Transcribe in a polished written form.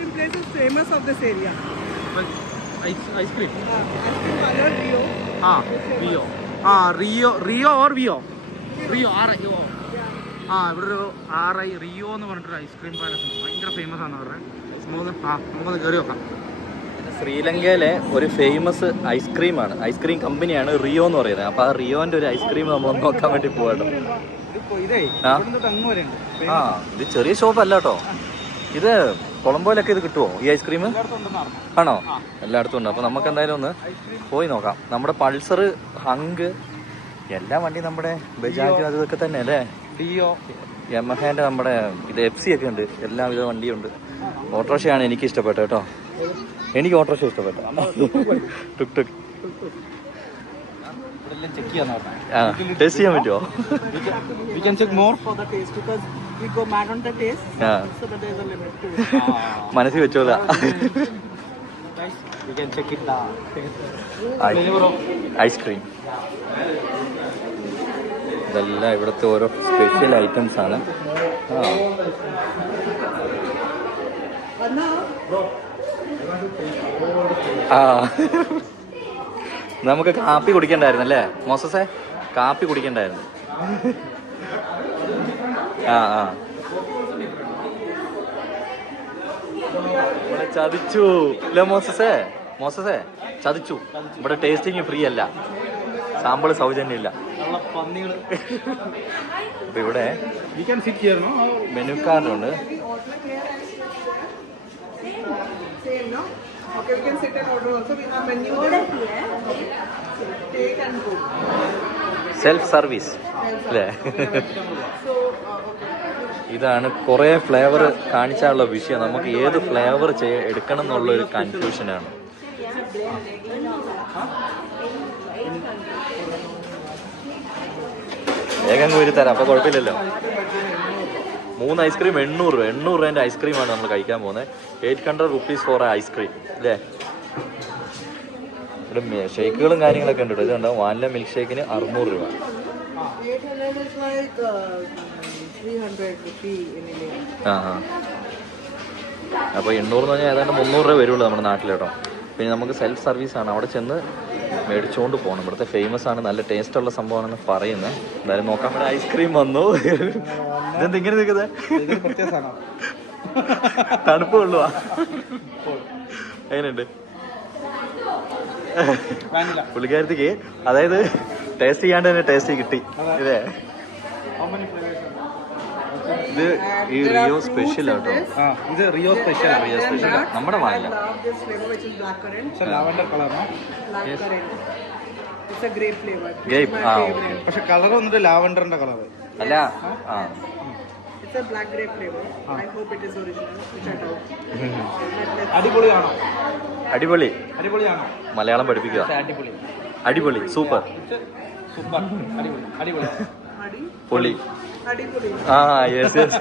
cream place is famous of this area. Ice cream. Ice cream parlor Rio. Rio. Rio or Vio? Rio, R-I-O. ഇവിടെ ഒരു Rio എന്ന് പറഞ്ഞിട്ടൊരു ice cream palace ഭയങ്കര famous ആണ് അവരുടെ. നമുക്കൊന്ന് കയറി നോക്കാം. ശ്രീലങ്കയിലെ ഒരു ഫേമസ് ഐസ്ക്രീമാണ്, ഐസ്ക്രീം കമ്പനിയാണ് റിയോ എന്ന് പറയുന്നത്. അപ്പോൾ ആ റിയോന്റെ ഒരു ഐസ്ക്രീം നമ്മൾ നോക്കാൻ വേണ്ടി പോകട്ടോ. ഇത് ചെറിയ ഷോപ്പ് അല്ല കേട്ടോ. ഇത് കൊളംബോയിലൊക്കെ ഇത് കിട്ടുമോ ഈ ഐസ്ക്രീം? ആണോ? എല്ലായിടത്തും ഉണ്ട്. അപ്പോൾ നമുക്ക് എന്തായാലും ഒന്ന് പോയി നോക്കാം. നമ്മുടെ പൾസർ, ഹങ്ക്, എല്ലാ വണ്ടിയും നമ്മുടെ ബജാജ് അത് ഇതൊക്കെ തന്നെ അല്ലേ. ഡിയോ, യമഹേൻ്റെ നമ്മുടെ ഇത് എഫ് സി ഒക്കെ ഉണ്ട്, എല്ലാവിധ വണ്ടിയും ഉണ്ട്. ഓട്ടോറിക്ഷയാണ് എനിക്ക് ഇഷ്ടപ്പെട്ടത് കേട്ടോ. എനിക്ക് ഓട്ടോറിക്ഷ ഇഷ്ടപ്പെട്ട. ടുക് ടുക് ടേസ്റ്റ് ചെയ്യാൻ പറ്റുമോ? മനസ്സിൽ വെച്ചോല. ഐസ്ക്രീം ഇതെല്ലാം ഇവിടുത്തെ ഓരോ സ്പെഷ്യൽ ഐറ്റംസ് ആണ്. നമുക്ക് കാപ്പി കുടിക്കണ്ടായിരുന്നു അല്ലേ മോസസേ? കാപ്പി കുടിക്കണ്ടായിരുന്നു. ഇവിടെ ചതിച്ചു അല്ലേ മോസസേ? മോസസേ ചതിച്ചു. ഇവിടെ ടേസ്റ്റിംഗ് ഫ്രീ അല്ല, സാമ്പിള് സൗജന്യമില്ല. അപ്പൊ ഇവിടെ menu കാർഡുണ്ട്. Okay, we can sit and order also. We have menu. Take and go. Self service അല്ലേ? ഇതാണ് കുറേ ഫ്ലേവർ കാണിച്ചാലുള്ള വിഷയം. നമുക്ക് ഏത് ഫ്ലേവർ എടുക്കണം എന്നുള്ളൊരു കൺഫ്യൂഷനാണ്. വേഗം കോരി തരാം, അപ്പോൾ കുഴപ്പമില്ലല്ലോ. 3 ഐസ്ക്രീം 800 രൂപ. 800 രൂപേൻ്റെ ഐസ്ക്രീമാണ് നമ്മൾ കഴിക്കാൻ പോകുന്നത്. 800 rupees ഫോർ ഐസ്ക്രീം അല്ലേ? ഇവിടെ ഷേക്കുകളും കാര്യങ്ങളൊക്കെ ഉണ്ട്. ഇത് കണ്ടോ, വാനില മിൽക്ക് ഷേക്കിന് 600 രൂപ. 800 is like 300 rupee in India. അപ്പോൾ 800 എന്ന് പറഞ്ഞാൽ ഏതാണ്ട് 300 രൂപ വരുള്ളൂ നമ്മുടെ നാട്ടിൽ കേട്ടോ. പിന്നെ നമുക്ക് സെൽഫ് സർവീസാണ്, അവിടെ ചെന്ന് മേടിച്ചുകൊണ്ട് പോകണം. ഇവിടുത്തെ ഫേമസ് ആണ്, നല്ല ടേസ്റ്റുള്ള സംഭവമാണെന്ന് പറയുന്നത്. എന്തായാലും നോക്കാം. ഇവിടെ ഐസ്ക്രീം വന്നു. ഇതെന്ത് ഇങ്ങനെ നിൽക്കുന്നത്? തണുപ്പ് കൊള്ളുവാ. എങ്ങനെയുണ്ട് പുള്ളിക്കാരത്തേക്ക്? അതായത് ടേസ്റ്റ് ചെയ്യാണ്ട് തന്നെ ടേസ്റ്റ് കിട്ടി ഇതേ. ഇത് ഈ റിയോ സ്പെഷ്യൽ ആട്ടോ. ഇത് റിയോ സ്പെഷ്യൽ. റിയോ സ്പെഷ്യൽ നമ്മുടെ വാനില. ഗ്രേപ്പ്. പക്ഷെ കളർ വന്നിട്ട് ലാവൻഡറിന്റെ കളർ അല്ല. It's a black grape flavor. I hope it is original, which I doubt. അടിപൊളിയാണോ? അടിപൊളി. അടിപൊളിയാണോ? മലയാളം പഠിപ്പിക്കുക. അടിപൊളി. അടിപൊളി. സൂപ്പർ. സൂപ്പർ. അടിപൊളി. അടിപൊളി. പൊളി. Adipoli. Yes yes.